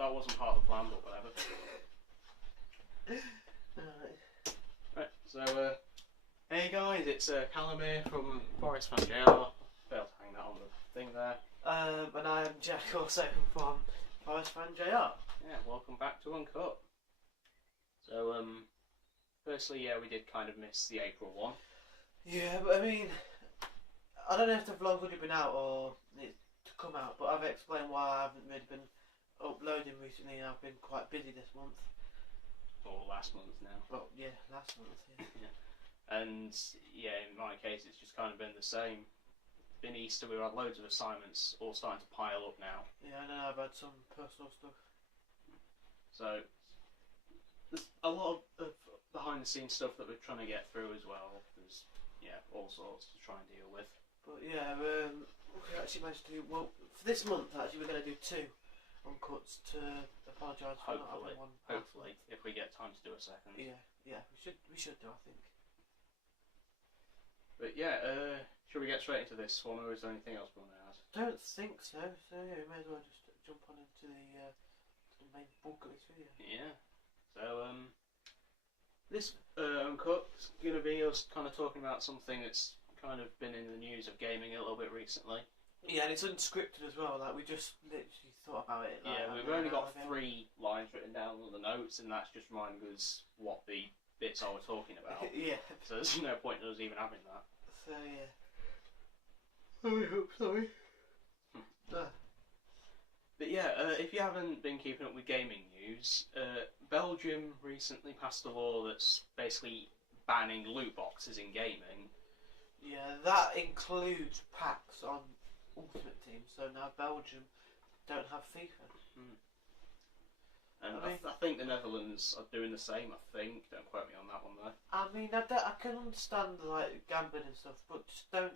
that wasn't part of the plan, but whatever. Right, so hey guys, it's Callum here from forestfanjr. Failed to hang that on the thing there. And I am Jack, also from forestfanjr. Yeah, welcome back to Uncut. So firstly, yeah, we did kind of miss the April one. Yeah, but I mean, I don't know if the vlog's already been out or it's to come out, but I've explained why I haven't really been uploading recently, and I've been quite busy this month. Or last month now. Well, yeah, last month, yeah. Yeah. And yeah, in my case, it's just kind of been the same. Been Easter, we've had loads of assignments all starting to pile up now. Yeah, I know, I've had some personal stuff. So there's a lot of behind the scenes stuff that we're trying to get through as well. There's all sorts to try and deal with. But yeah, we actually managed to do, well, for this month actually we're going to do 2 Uncuts to apologise for not having one. Hopefully, if we get time to do a second. Yeah, we should do, I think. But yeah, should we get straight into this one, or is there anything else we want to add? Don't think so. So yeah, we may as well just jump on into the main bulk of this video. Yeah. So this Uncut's going to be us kind of talking about something that's kind of been in the news of gaming a little bit recently. Yeah, and it's unscripted as well. Like, we just literally thought about it. Like, yeah, we've only got 3 lines written down on the notes, and that's just reminding us what the bits I was talking about. Yeah. So there's no point in us even having that. So yeah. Sorry. But yeah, if you haven't been keeping up with gaming news, Belgium recently passed a law that's basically banning loot boxes in gaming. Yeah, that includes packs on Ultimate Team, so now Belgium don't have FIFA. And I think the Netherlands are doing the same, I think. Don't quote me on that one though. I mean, I can understand like gambling and stuff, but still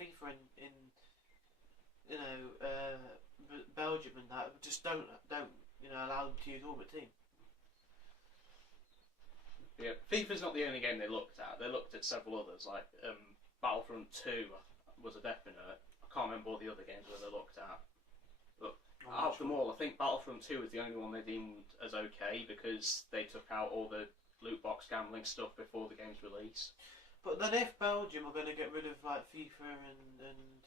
FIFA in you know, Belgium and that, just don't allow them to use Ultimate Team. Yeah, FIFA's not the only game they looked at. They looked at several others, like Battlefront 2 was a definite. I can't remember all the other games where they looked at. But out of them all, I think Battlefront 2 was the only one they deemed as okay because they took out all the loot box gambling stuff before the game's release. But then if Belgium are going to get rid of like FIFA and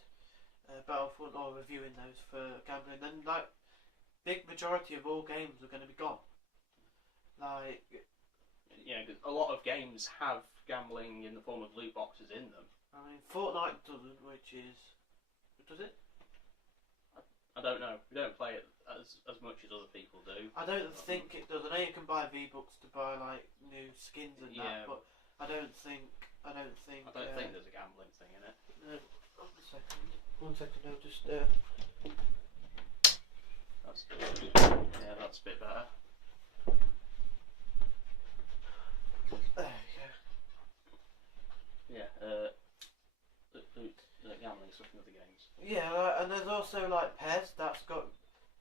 Battlefront or reviewing those for gambling, then like big majority of all games are going to be gone. Like, yeah, cause a lot of games have gambling in the form of loot boxes in them. I mean, Fortnite doesn't, does it? I don't know. We don't play it as much as other people do. I don't think it does. I know you can buy V-Bucks to buy like new skins and that, but I don't think there's a gambling thing in it. One second, I'll just That's good. Yeah, that's a bit better. There we go. Yeah, gambling stuff in other games. Yeah, and there's also like PES that's got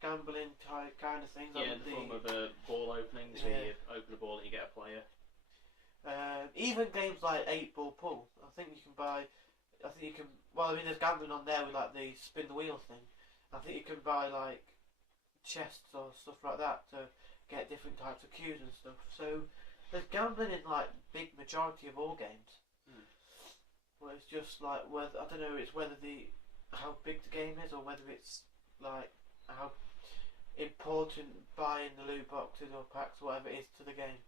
gambling type kind of things. Yeah, in the form of ball openings, where you open a ball and you get a player. Even games like 8-Ball Pool, I think you can buy. Well, I mean, there's gambling on there with like the spin the wheel thing. I think you can buy like chests or stuff like that to get different types of cues and stuff. So there's gambling in like big majority of all games. Well, it's just like whether it's whether how big the game is or whether it's like how important buying the loot boxes or packs or whatever it is to the game.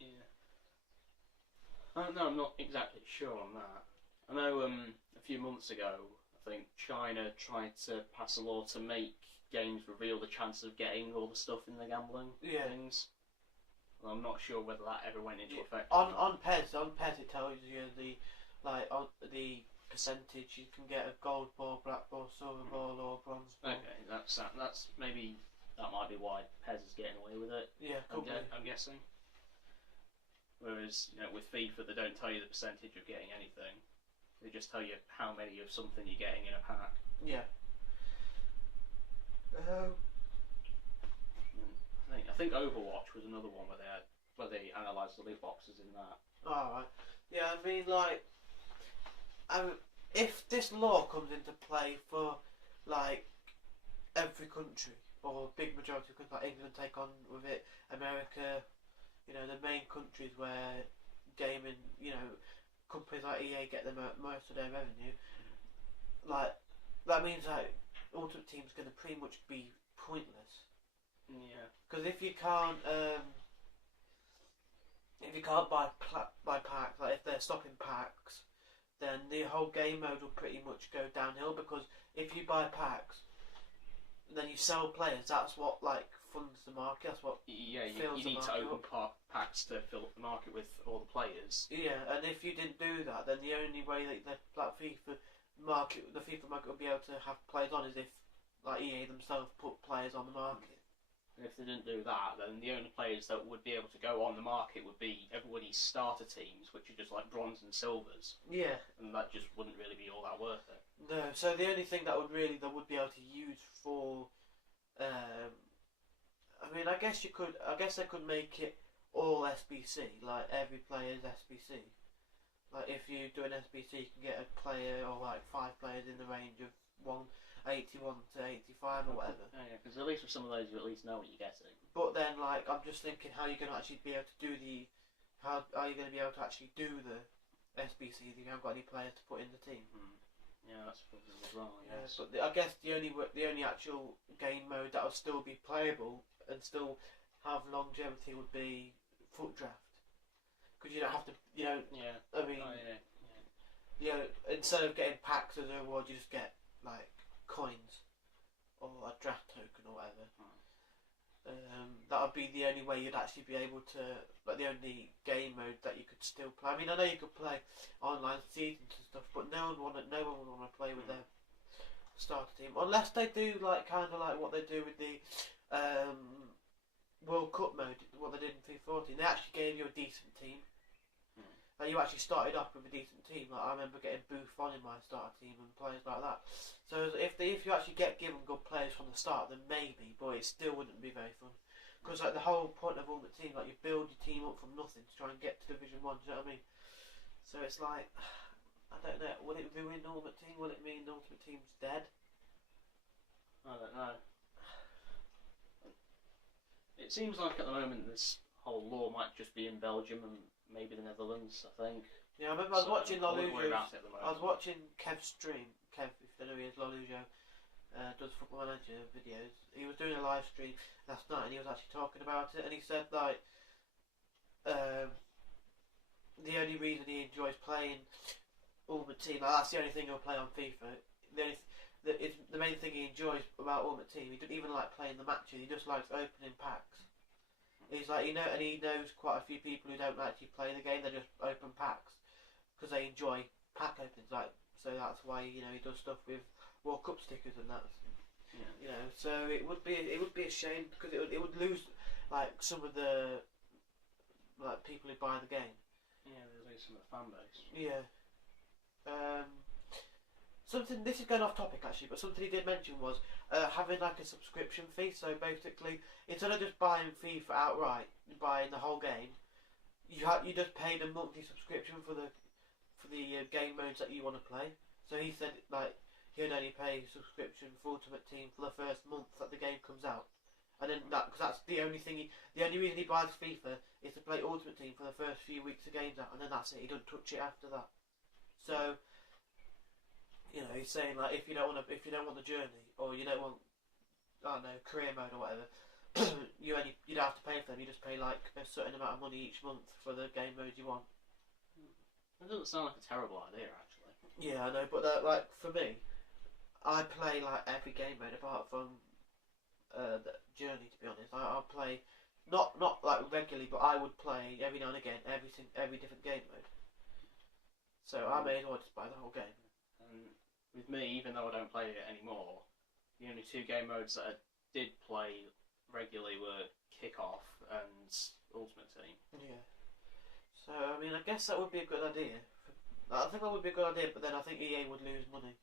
Yeah. I don't know, I'm not exactly sure on that. I know a few months ago, I think China tried to pass a law to make games reveal the chances of getting all the stuff in the gambling things. Well, I'm not sure whether that ever went into effect. On PES it tells you on the percentage you can get a gold ball, black ball, silver ball, or bronze ball. Okay, that's maybe that might be why PES is getting away with it. Yeah, I'm guessing. Whereas with FIFA they don't tell you the percentage of getting anything. They just tell you how many of something you're getting in a pack. Yeah. I think Overwatch was another one where they analysed the loot boxes in that. Alright. Yeah, I mean, like, if this law comes into play for like every country or big majority of countries like England take on with it, America, you know, the main countries where gaming, you know, companies like EA get them most of their revenue. Like that means like Ultimate Team's going to pretty much be pointless. Yeah. Because if you can't buy packs, like if they're stopping packs, then the whole game mode will pretty much go downhill. Because if you buy packs, then you sell players. That's what like funds the market. That's what you fills the need to market open up. packs to fill up the market with all the players. Yeah, and if you didn't do that, then the only way that the FIFA market would be able to have players on is if like EA themselves put players on the market. And if they didn't do that, then the only players that would be able to go on the market would be everybody's starter teams, which are just like bronze and silvers. Yeah. And that just wouldn't really be all that worth it. No, so the only thing that would be able to use for, I mean, I guess they could make it all SBC, like every player's SBC. Like if you do an SBC, you can get a player or like 5 players in the range of 81 to 85 or whatever. Oh, yeah, because at least with some of those, you at least know what you're getting. But then, like, I'm just thinking, how are you going to actually be able to do how are you going to be able to actually do the SBC if you haven't got any players to put in the team? Yeah, that's probably as well. Yes. But I guess the only actual game mode that would still be playable and still have longevity would be foot draft, because you don't have to, you know. Yeah. I mean, you know, instead of getting packs as a reward, you just get like coins or a draft token or whatever. That would be the only way you'd actually be able to, like, the only game mode that you could still play. I mean, I know you could play online seasons and stuff, but no one would want to play with their starter team unless they do like kind of like what they do with the World Cup mode, what they did in FIFA 14. They actually gave you a decent team. Like, you actually started off with a decent team. Like, I remember getting Buffon in my starter team and players like that. So if you actually get given good players from the start, then maybe, but it still wouldn't be very fun. Because like the whole point of Ultimate Team, like you build your team up from nothing to try and get to Division 1. Do you know what I mean? So it's like, I don't know. Will it ruin Ultimate Team? Will it mean Ultimate Team's dead? I don't know. It seems like at the moment this whole law might just be in Belgium and maybe the Netherlands, I think. Yeah, I remember I was watching Lolujo. I was watching Kev's stream. Kev, if you don't know who he is, Lolujo does Football Manager videos. He was doing a live stream last night and he was actually talking about it, and he said like the only reason he enjoys playing Ultimate Team, like, that's the only thing he'll play on FIFA. The main thing he enjoys about Ultimate Team, he doesn't even like playing the matches, he just likes opening packs. He's like, he knows quite a few people who don't actually play the game, they just open packs because they enjoy pack openings, like, so that's why, you know, he does stuff with World Cup stickers and that. Yeah. You know, so it would be a shame because it would lose like some of the like people who buy the game. Yeah, they lose some of the fan base. Yeah. Something, this is going off topic actually, but something he did mention was having like a subscription fee. So basically, instead of just buying FIFA outright, buying the whole game, you just paid a monthly subscription for the game modes that you want to play. So he said like he'd only pay subscription for Ultimate Team for the first month that the game comes out, and then because that's the only reason he buys FIFA is to play Ultimate Team for the first few weeks the game's out, and then that's it. He doesn't touch it after that. So, you know, he's saying like if you don't want the journey, or you don't want, I don't know, career mode or whatever, you don't have to pay for them. You just pay like a certain amount of money each month for the game modes you want. That doesn't sound like a terrible idea, actually. Yeah, I know, but like for me, I play like every game mode apart from the journey. To be honest, I'll play not like regularly, but I would play every now and again every different game mode. So I may as well just buy the whole game. And with me, even though I don't play it anymore, the only 2 game modes that I did play regularly were Kick-Off and Ultimate Team. Yeah. So I mean, I guess that would be a good idea. I think that would be a good idea, but then I think EA would lose money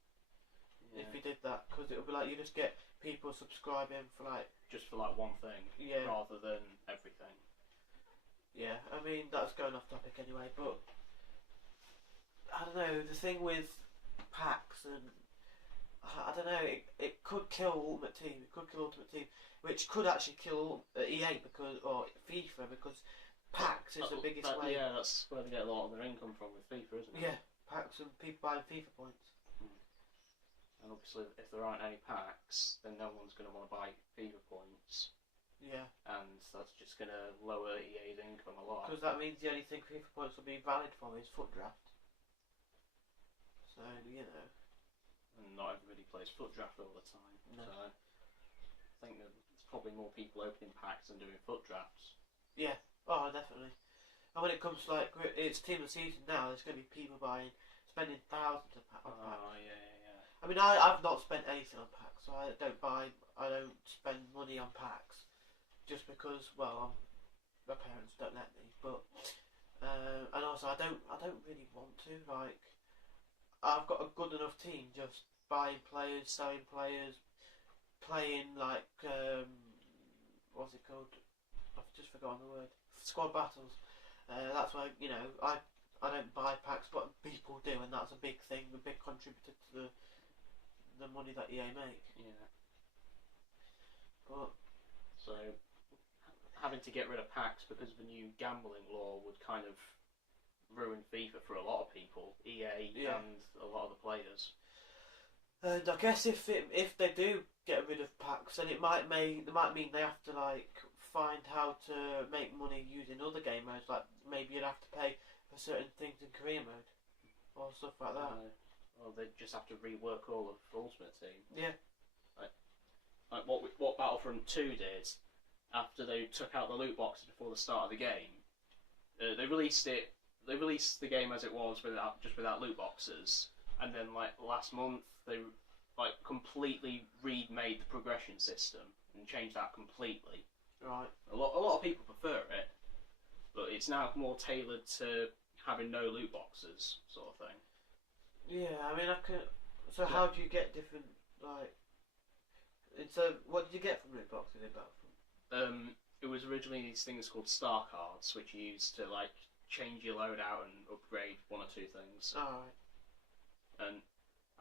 if he did that, because it would be like you just get people subscribing for like one thing, rather than everything. Yeah, I mean that's going off topic anyway, but I don't know, the thing with packs and I don't know. It could kill Ultimate Team. It could kill Ultimate Team, which could actually kill EA or FIFA because packs is the biggest way. Yeah, that's where they get a lot of their income from with FIFA, isn't it? Yeah, packs and people buying FIFA points. And obviously, if there aren't any packs, then no one's going to want to buy FIFA points. Yeah. And that's just going to lower EA's income a lot. Because that means the only thing FIFA points will be valid for is foot draft. So, you know. And not everybody plays foot draft all the time. No. So I think there's probably more people opening packs than doing foot drafts. Yeah. Oh, definitely. And when it comes to like it's team of the season now, there's going to be people spending thousands on packs. Oh yeah. I mean, I've not spent anything on packs, so I don't spend money on packs, just because my parents don't let me. But and also I don't really want to. Like, I've got a good enough team, just buying players, selling players, playing like what's it called? I've just forgotten the word. Squad battles. That's why I don't buy packs, but people do, and that's a big thing, a big contributor to the money that EA make. Yeah. But so having to get rid of packs because of the new gambling law would kind of ruin FIFA for a lot of people, EA and a lot of the players. And I guess if they do get rid of packs, then it might mean they have to like find how to make money using other game modes. Like maybe you'd have to pay for certain things in career mode or stuff like that. Well, they just have to rework all of Ultimate Team. Yeah. Like what Battlefront 2 did after they took out the loot boxes before the start of the game. They released it. They released the game as it was without loot boxes, and then like last month they like completely remade the progression system and changed that completely. Right. A lot of people prefer it, but it's now more tailored to having no loot boxes, sort of thing. Yeah, I mean, So how do you get different like? So what did you get from loot boxes in Battlefront? It was originally these things called star cards, which you used to like change your loadout and upgrade one or two things. Alright. And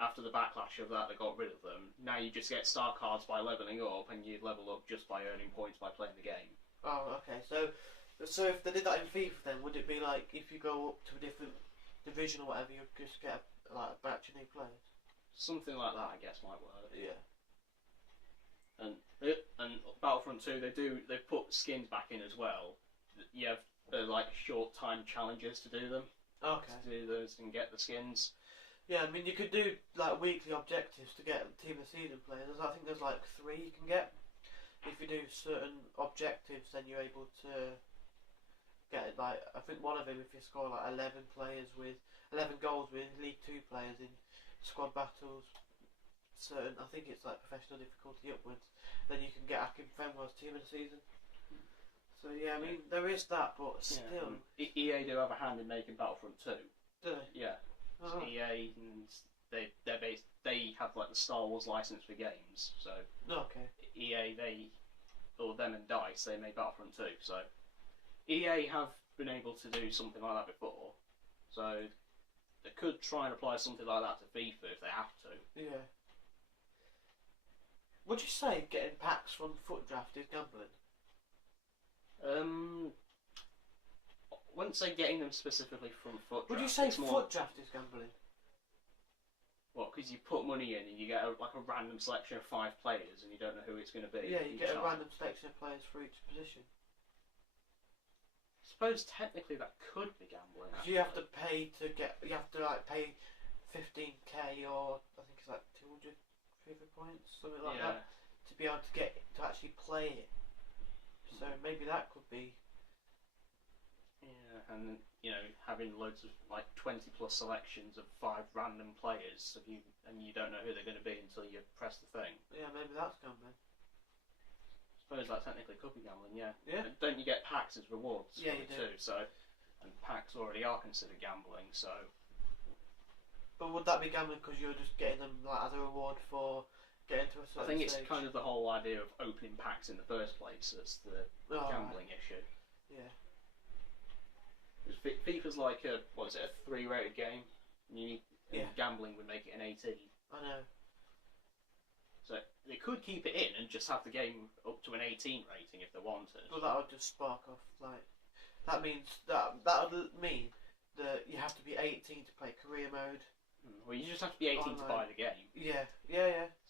after the backlash of that, they got rid of them. Now you just get star cards by leveling up, and you level up just by earning points by playing the game. Oh, okay. So if they did that in FIFA, then would it be like if you go up to a different division or whatever, you just get a batch of new players? Something like that, I guess, might work. Yeah. And Battlefront 2, they've put skins back in as well. You have like short time challenges to do them. Okay. To do those and get the skins. Yeah, I mean you could do like weekly objectives to get team of the season players. I think there's like 3 you can get. If you do certain objectives, then you're able to get like I think one of them if you score like 11 goals with League 2 players in squad battles. I think it's like professional difficulty upwards, then you can get Akinfenwa's team of the season. So yeah, I mean there is that, but still. EA do have a hand in making Battlefront 2. Do they? Yeah. Oh. EA and they have like the Star Wars license for games, so okay. EA them and DICE they made Battlefront 2. So EA have been able to do something like that before, so they could try and apply something like that to FIFA if they have to. Yeah. Would you say getting packs from foot draft is gambling? I wouldn't say getting them specifically from foot draft. Would you say foot draft is gambling? What, because you put money in and you get a random selection of 5 players and you don't know who it's going to be? Yeah, you get a random selection of players for each position. I suppose technically that could be gambling. Because you have to pay pay 15k or I think it's like 200 FIFA points, something like that, to be able to actually play it. So maybe that could be. Yeah, and having loads of like 20 plus selections of 5 random players, and you don't know who they're going to be until you press the thing. Yeah, maybe that's gambling. I suppose that technically could be gambling. Yeah. Yeah. And don't you get packs as rewards? Yeah, you do. Too, so, and packs already are considered gambling. So. But would that be gambling because you're just getting them like as a reward for getting to a certain I think it's stage? kind of the whole idea of opening packs in the first place that's the gambling issue. Yeah. FIFA's like a 3 rated game. And gambling would make it an 18. I know. Yeah. So they could keep it in and just have the game up to an 18 rating if they wanted. Well, that would just spark off. Like that means that would mean that you have to be 18 to play career mode. Well, you just have to be 18 to buy the game. Yeah.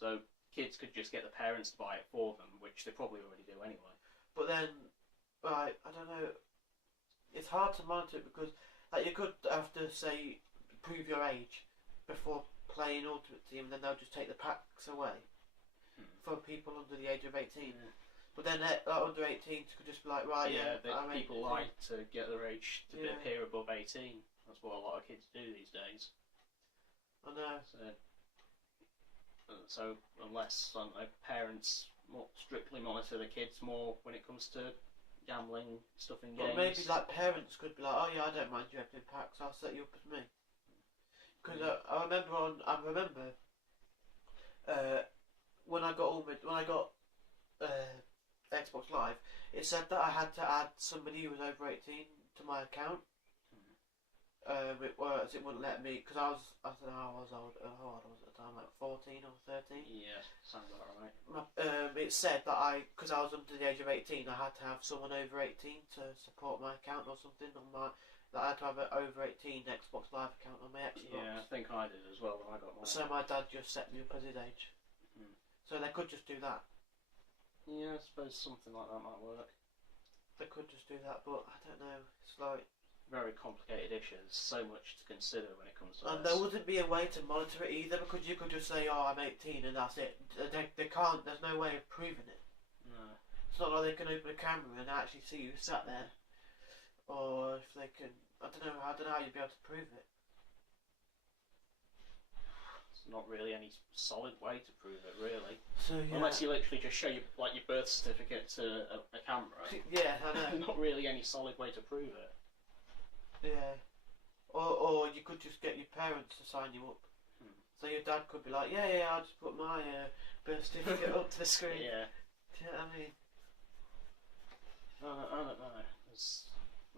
So kids could just get the parents to buy it for them, which they probably already do anyway. But then, right, I don't know. It's hard to monitor it because, like, you could have to say prove your age before playing Ultimate Team, and then they'll just take the packs away for people under the age of 18. Yeah. But then under 18s could just be like, right, people like to get their age to appear above 18. That's what a lot of kids do these days. I know. So unless parents more strictly monitor the kids more when it comes to gambling stuff in games. But maybe like parents could be like, oh yeah, I don't mind you opening packs. I'll set you up as me. Because I remember when I got Xbox Live, it said that I had to add somebody who was over 18 to my account. It wouldn't let me because I don't know how old I was at the time, like 14 or 13. Yeah, sounds about right. It said that because I was under the age of 18, I had to have someone over 18 to support my account or something on my. That I had to have an over 18 Xbox Live account on my Xbox. Yeah, I think I did as well when I got mine. So my dad just set me up as his age. So they could just do that. Yeah, I suppose something like that might work. They could just do that, but I don't know. It's like very complicated issues. So much to consider when it comes to and this. there wouldn't be a way to monitor it either because you could just say, "Oh, I'm 18," and that's it. They can't. There's no way of proving it. No. It's not like they can open a camera and actually see you sat there, or if they can. I don't know how you'd be able to prove it. There's not really any solid way to prove it, really. So yeah. Unless you literally just show your birth certificate to a camera. Yeah, I know. Not really any solid way to prove it. Yeah. Or you could just get your parents to sign you up. So your dad could be like, yeah, I'll just put my birth certificate up to the screen. Yeah. Do you know what I mean? I don't know.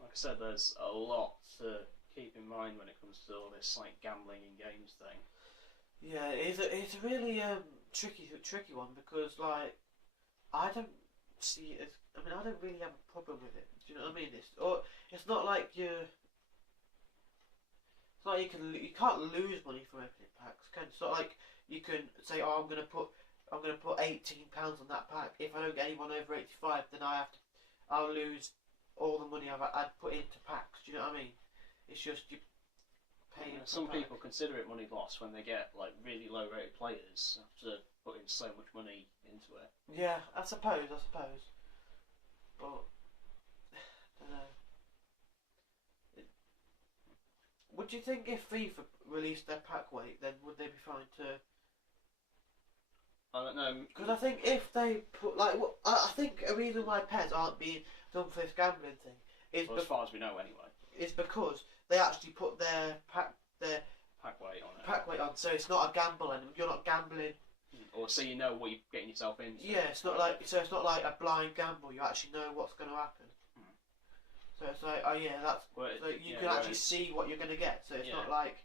Like I said, there's a lot to keep in mind when it comes to all this like gambling in games thing. Yeah, it's a really tricky one because like I don't see it as, I don't really have a problem with it. Do you know what I mean? It's not like you can't lose money from opening packs. It's not like you can say, oh, I'm gonna put £18 on that pack. If I don't get anyone over 85, then I'll lose all the money I'd put into packs. Do you know what I mean? It's just you pay. Yeah, some people consider it money lost when they get like really low rated players after putting so much money into it. Yeah, I suppose. But I don't know. Would you think if FIFA released their pack weight, then would they be fine to? I don't know. Because I think if they put I think a reason why PES aren't being done for this gambling thing is as far as we know anyway. Is because they actually put their pack weight on it. Pack weight on, so it's not a gamble, and you're not gambling. Or so you know what you're getting yourself into. Yeah, it's not like a blind gamble. You actually know what's going to happen. So it's like, oh yeah, that's so you can actually see what you're going to get. So it's not like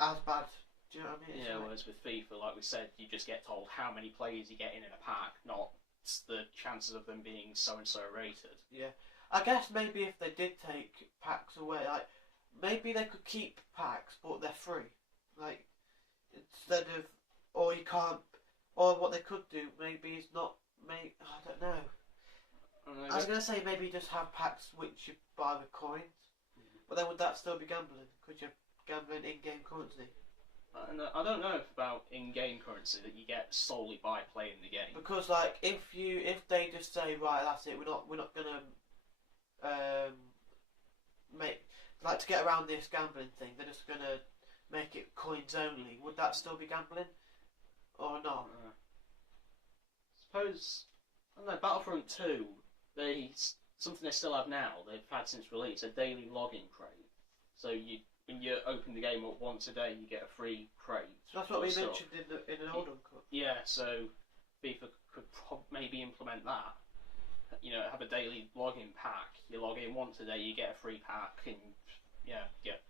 as bad. Do you know what I mean? Yeah, whereas with FIFA, like we said, you just get told how many players you get in a pack, not the chances of them being so and so rated. Yeah, I guess maybe if they did take packs away, like maybe they could keep packs, but they're free. Like instead of, or you can't, or what they could do maybe is not make. I don't know. I was going to say maybe just have packs which you buy with coins, but then would that still be gambling? Could you gambling in-game currency? I don't know about in-game currency that you get solely by playing the game. Because like if they just say right, that's it, we're not going to make like to get around this gambling thing, they're just going to make it coins only. Would that still be gambling or not? Suppose I don't know. Battlefront 2. Something they still have now, they've had since release, a daily login crate. So when you open the game up once a day, you get a free crate. So that's what we mentioned in an old Uncut. Yeah, so FIFA could maybe implement that. You know, have a daily login pack. You log in once a day, you get a free pack, and get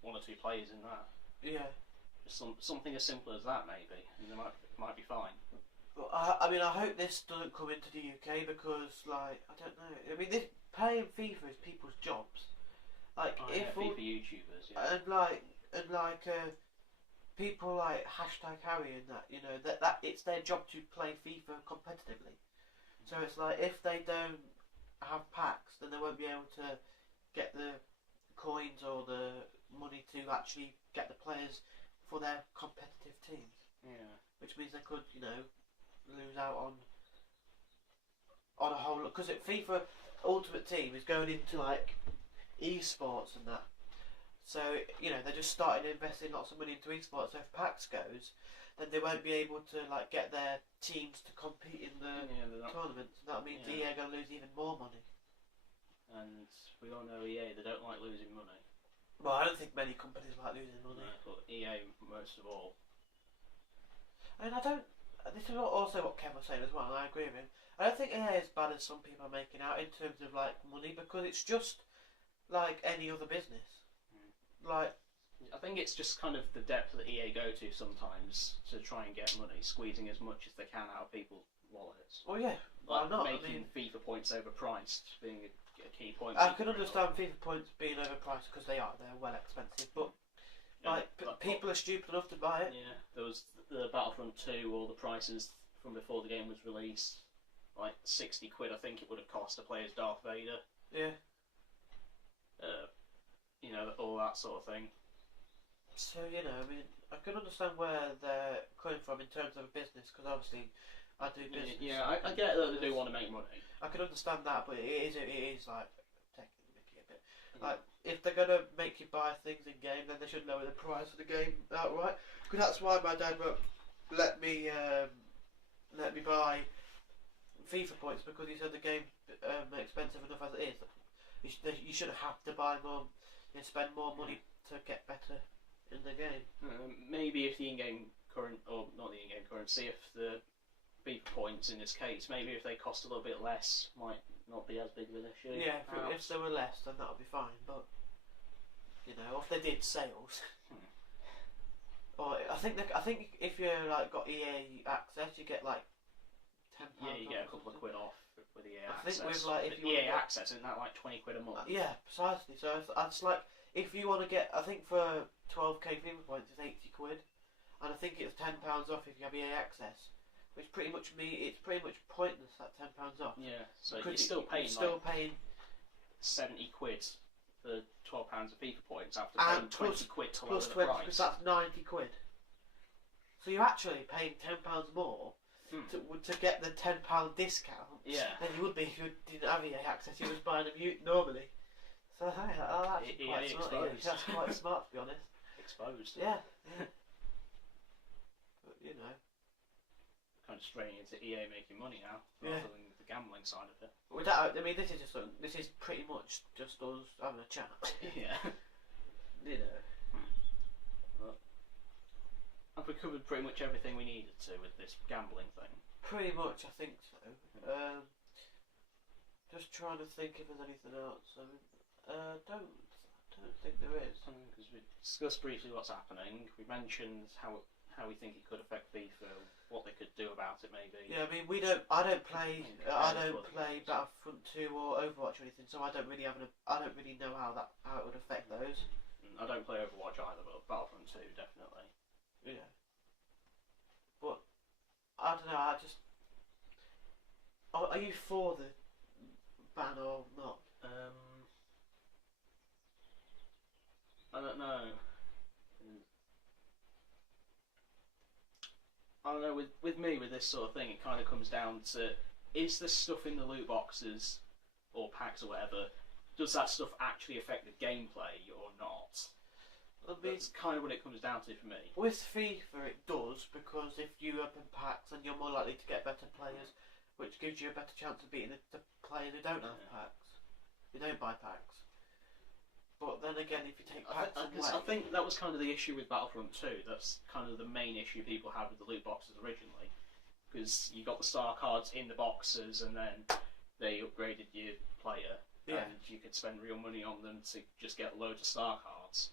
one or two players in that. Yeah. something as simple as that, maybe, and they might be fine. But I mean, I hope this doesn't come into the UK because, like, I don't know. I mean, playing FIFA is people's jobs. Like, FIFA YouTubers, yeah. And people like #Harry and that, you know, that it's their job to play FIFA competitively. So it's like, if they don't have packs, then they won't be able to get the coins or the money to actually get the players for their competitive teams. Yeah. Which means they could, you know, lose out on a whole lot, because FIFA Ultimate Team is going into like esports and that. So, you know, they're just starting investing lots of money into esports. So if PAX goes, then they won't be able to like get their teams to compete in the tournaments. That means EA are going to lose even more money. And we all know EA, they don't like losing money. Well, I don't think many companies like losing money. No, but EA most of all. I mean, I don't. This is also what Kev was saying as well, and I agree with him. I don't think EA is as bad as some people are making out in terms of like money, because it's just like any other business. Like, I think it's just kind of the depth that EA go to sometimes to try and get money, squeezing as much as they can out of people's wallets. Well, yeah, like not making FIFA points overpriced being a key point. I can understand FIFA points being overpriced because they're well expensive, but like people are stupid enough to buy it. Yeah, there was the Battlefront 2, all the prices from before the game was released, like 60 quid I think it would have cost to play as Darth Vader. Yeah. You know, all that sort of thing. So, you know, I mean, I can understand where they're coming from in terms of a business, because obviously I do business. Yeah, I get that they do want to make money. I can understand that, but it is like taking the mickey a bit. Like, if they're gonna make you buy things in game, then they should lower the price of the game outright. Because that's why my dad won't let me buy FIFA points, because he said the game's expensive enough as it is. You shouldn't have to buy more and spend more money to get better in the game. Maybe if the in-game current, or not the in-game currency, if the FIFA points in this case, maybe if they cost a little bit less, might not be as big of an issue. Yeah, if they were less, then that would be fine. But you know, if they did sales, or I think if you like got EA access, you get like £10. Yeah, you get a couple of quid off with EA access. I think with like if you EA access, isn't that like 20 quid a month? Yeah, precisely. So it's like, if you want to get, I think for 12k FIFA points it's 80 quid, and I think it's £10 off if you have EA access, which pretty much it's pretty much pointless, that £10 off. Yeah, so you're still paying 70 quid for £12 of FIFA points after paying 20 quid to lower the price. Because that's 90 quid. So you're actually paying £10 more to get the £10 discount. Yeah. Than you would be if you didn't have EA access. You was buying them normally. So that's quite smart. That's quite smart, to be honest. Exposed. Yeah. But you know, kind of straight into EA making money now, rather than the gambling side of it. Without, I mean, this is pretty much just us having a chat. Yeah. You know. But have we covered pretty much everything we needed to with this gambling thing? Pretty much, I think so. Just trying to think if there's anything else. I mean, don't think there is. Because we discussed briefly what's happening. We mentioned how we think it could affect FIFA, what they could do about it, maybe. Yeah, I mean, I don't play Battlefront 2 or Overwatch or anything, so I don't really know how it would affect those. I don't play Overwatch either, but Battlefront 2 definitely. Yeah. But I don't know. Are you for the ban or not? I don't know. I don't know, with me, with this sort of thing, it kind of comes down to, is the stuff in the loot boxes, or packs or whatever, does that stuff actually affect the gameplay or not? I mean, that's kind of what it comes down to for me. With FIFA it does, because if you open packs, then you're more likely to get better players, which gives you a better chance of beating the players who don't have packs, who don't buy packs. But then again, if you take packs away... I think that was kind of the issue with Battlefront 2. That's kind of the main issue people had with the loot boxes originally. Because you got the star cards in the boxes, and then they upgraded your player, and you could spend real money on them to just get loads of star cards.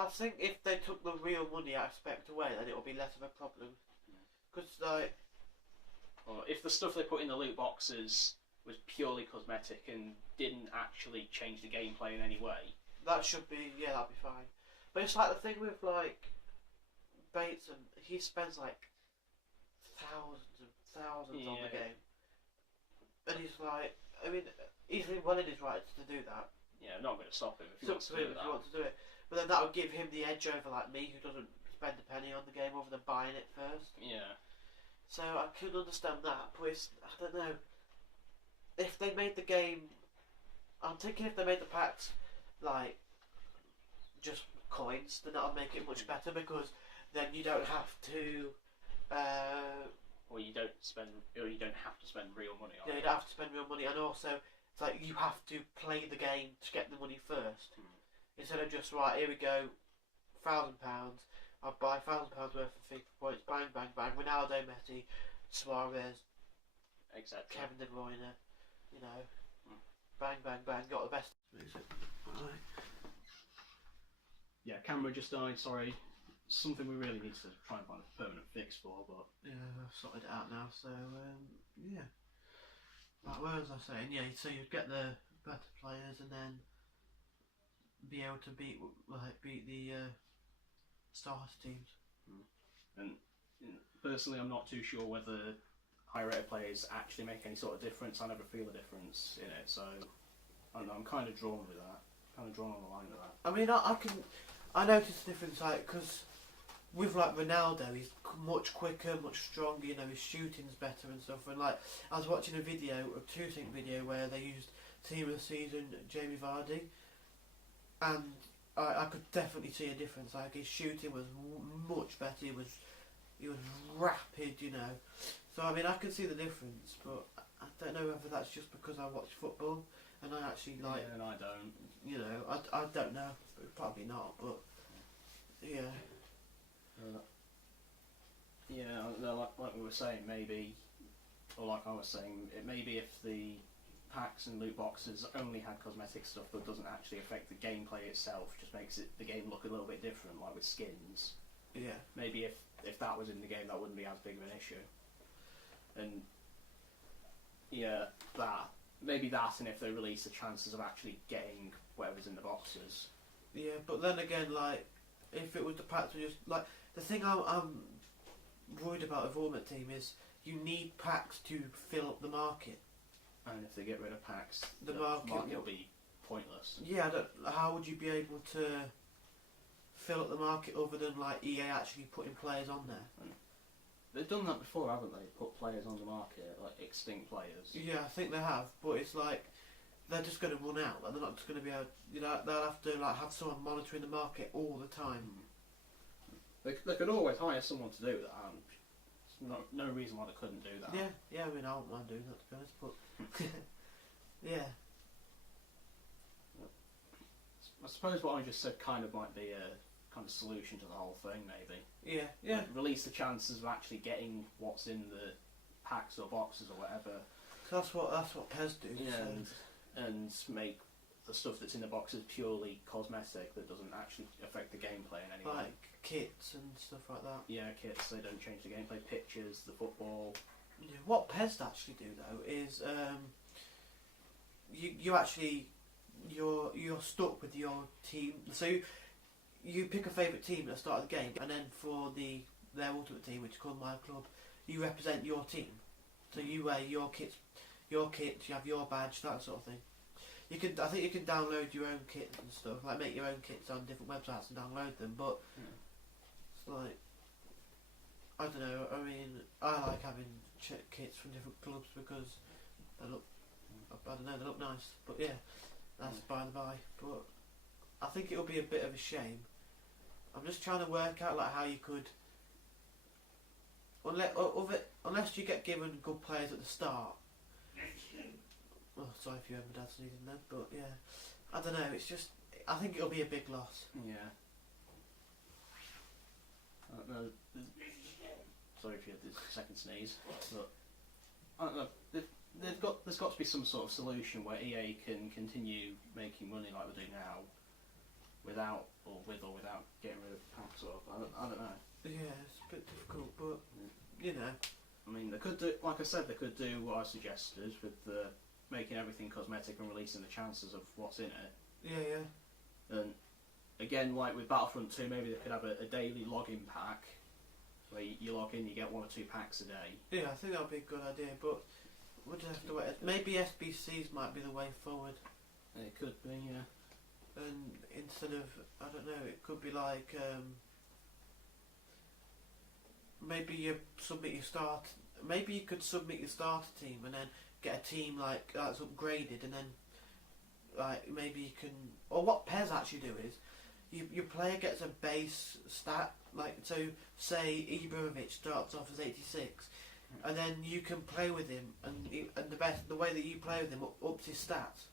I think if they took the real money aspect away, then it will be less of a problem. Because like, or if the stuff they put in the loot boxes was purely cosmetic and didn't actually change the gameplay in any way, that should be, yeah, that'd be fine. But it's like the thing with like Bateson, he spends like thousands and thousands on the game, and he's like, I mean, he's well in his rights to do that. Yeah, I'm not going to stop him if he It's wants up to to him do if he that. wants to do it. But then that would give him the edge over like me, who doesn't spend a penny on the game other than buying it first. Yeah. So I could understand that, but it's, I don't know. If they made the game, I'm thinking if they made the packs like just coins, then that'll make it much better, because then you don't have to. Or you don't have to spend real money on Yeah, it. you don't have to spend real money, and also it's like you have to play the game to get the money first, instead of just right, here we go, £1,000. I'll buy £1,000 worth of FIFA points. Bang, bang, bang. Ronaldo, Messi, Suarez, Etc. Kevin De Bruyne. You know, bang, bang, bang. Got the best. Right. Yeah, camera just died. Sorry. Something we really need to try and find a permanent fix for, but Yeah, I've sorted it out now. So yeah. Like, what was I saying? Yeah, so you'd get the better players and then be able to beat the starter teams. And personally, I'm not too sure whether higher rated players actually make any sort of difference. I never feel a difference in it, so I'm kind of drawn with that. Kind of drawn on the line with that. I mean, I noticed the difference, like, because with like Ronaldo, he's much quicker, much stronger. You know, his shooting's better and stuff. And like, I was watching a video, a two-sync video, where they used Team of the Season Jamie Vardy, and I could definitely see a difference. Like, his shooting was much better. He was rapid, you know. So I mean, I can see the difference, but I don't know whether that's just because I watch football and I actually like. Yeah, and I don't. You know, I don't know. Probably not, but yeah. Yeah, like we were saying, maybe, or like I was saying, it maybe if the packs and loot boxes only had cosmetic stuff but doesn't actually affect the gameplay itself, just makes the game look a little bit different, like with skins. Yeah. Maybe if that was in the game, that wouldn't be as big of an issue. And yeah, maybe that, and if they release the chances of actually getting whatever's in the boxes. Yeah, but then again, like, if it was the packs, were just like, the thing I'm worried about with Ultimate Team is you need packs to fill up the market. And if they get rid of packs, the market will be pointless. Yeah, how would you be able to fill up the market other than like EA actually putting players on there? They've done that before, haven't they? Put players on the market, like extinct players. Yeah, I think they have, but it's like they're just going to run out. Like, they're not just going to be able. You know, they'll have to like have someone monitoring the market all the time. They could always hire someone to do that. There's no reason why they couldn't do that. Yeah. I mean, I wouldn't mind doing that, to be honest, but yeah. I suppose what I just said kind of might be a kind of solution to the whole thing, maybe. Yeah. Like, release the chances of actually getting what's in the packs or boxes or whatever. That's what PES do. Yeah, So. and make the stuff that's in the boxes purely cosmetic that doesn't actually affect the gameplay in any way. Like kits and stuff like that. Yeah, kits, they don't change the gameplay. Pitches, the football. Yeah, what PES actually do though is you actually you're stuck with your team. So you pick a favourite team at the start of the game, and then for their ultimate team, which is called My Club, you represent your team. So you wear your kits, you have your badge, that sort of thing. I think you can download your own kits and stuff, like make your own kits on different websites and download them. But it's like, I don't know. I mean, I like having kits from different clubs because they look, I don't know, they look nice. But yeah, that's by the by. But I think it'll be a bit of a shame. I'm just trying to work out like how you could, unless you get given good players at the start. Oh, sorry if you heard my dad sneezing then, but yeah, I don't know. It's just, I think it'll be a big loss. Yeah. No, sorry if you had the second sneeze, but I don't know. There's got to be some sort of solution where EA can continue making money like they do now, without or without getting rid of packs up. I don't know. Yeah, it's a bit difficult, but you know. I mean, they could do, like I said, they could do what I suggested with the making everything cosmetic and releasing the chances of what's in it. Yeah. And again, like with Battlefront 2, maybe they could have a daily login pack where you log in, you get 1 or 2 packs a day. Yeah, I think that would be a good idea, but we'll just have to wait. Maybe SBCs might be the way forward. It could be, yeah. And instead of, I don't know, it could be like, maybe you submit your start. Maybe you could submit your starter team and then get a team like that's upgraded, and then like maybe you can. Or what Pez actually do is, your player gets a base stat. Like, so say Ibrahimovic starts off as 86, and then you can play with him, and the way that you play with him ups his stats.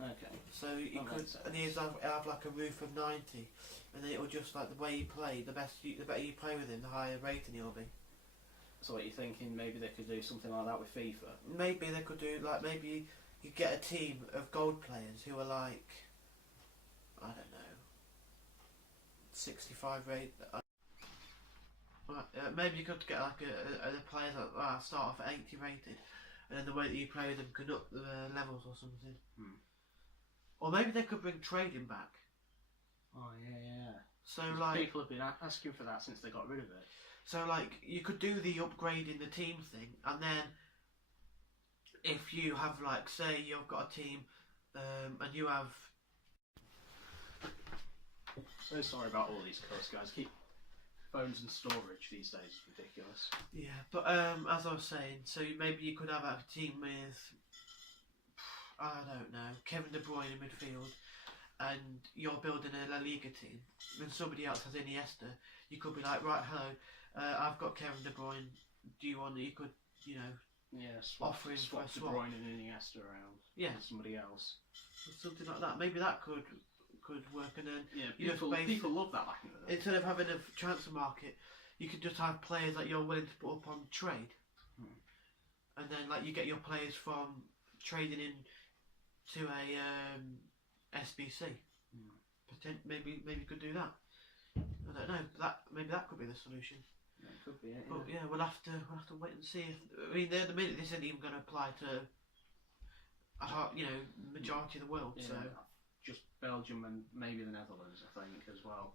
Okay. So you could, and he's have like a roof of 90, and then it will just like the way you play, the better you play with him, the higher rating he'll be. So what you're thinking? Maybe they could do something like that with FIFA. Maybe they could do like maybe you get a team of gold players who are like, I don't know, 65 rate. Maybe you could get like a players that start off at 80 rated, and then the way that you play with them can up the levels or something. Or maybe they could bring trading back. Oh yeah. So like people have been asking for that since they got rid of it. So like you could do the upgrading the team thing, and then if you have like, say you've got a team, and you have. So sorry about all these cuts, guys. Keep phones and storage these days is ridiculous. Yeah, but as I was saying, so maybe you could have a team with, I don't know, Kevin De Bruyne in midfield, and you're building a La Liga team, and somebody else has Iniesta. You could be like, right, hello, I've got Kevin De Bruyne. Do you want? You could, you know, offer him for a swap. De Bruyne and Iniesta around. Yeah, with somebody else. Something like that. Maybe that could work, and then people love that back in the day. Instead of having a transfer market, you could just have players that you're willing to put up on trade, and then like you get your players from trading in to a SBC. Maybe you could do that. I don't know. Maybe that could be the solution. Yeah, it could be. Yeah. But yeah, we'll have to wait and see. I mean, at the minute this isn't even going to apply to majority of the world. Yeah, so just Belgium and maybe the Netherlands, I think, as well.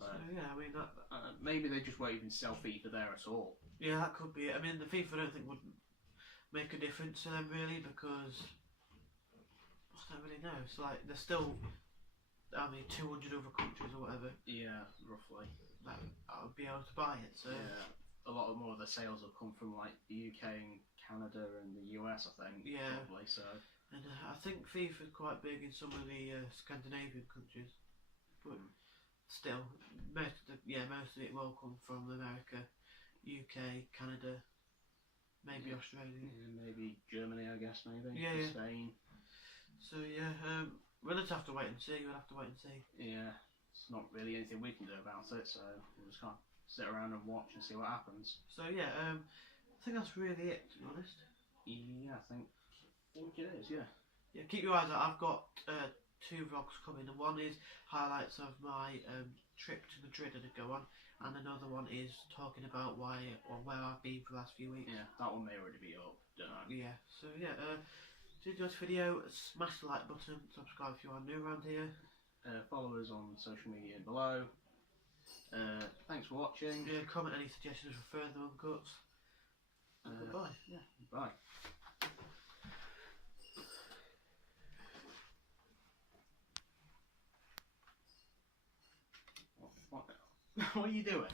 So yeah, I mean that. Maybe they just won't even sell FIFA there at all. Yeah, that could be it. I mean, the FIFA I don't think would make a difference to them really, because I don't really know. It's like they're still, 200 other countries or whatever. Yeah, roughly. That I would be able to buy it. So yeah, a lot more of the sales will come from like the UK and Canada and the US, I think. Yeah. Probably so. And I think FIFA is quite big in some of the Scandinavian countries, but still, most of it will come from America, UK, Canada, maybe Australia. Yeah, maybe Germany, I guess, maybe. Yeah. Spain. So yeah, we'll just have to wait and see. Yeah, it's not really anything we can do about it, so we'll just kind of sit around and watch and see what happens. So yeah, I think that's really it, to be honest. Yeah, I think it is, yeah. Yeah, keep your eyes out. I've got 2 vlogs coming, and one is highlights of my trip to Madrid and go on, and another one is talking about where I've been for the last few weeks. Yeah, that one may already be up, don't know. Yeah, so yeah, if you enjoyed this video, smash the like button, subscribe if you are new around here. Follow us on social media below. Thanks for watching. Yeah, comment any suggestions for further uncuts. Goodbye. Yeah, bye. What are you doing?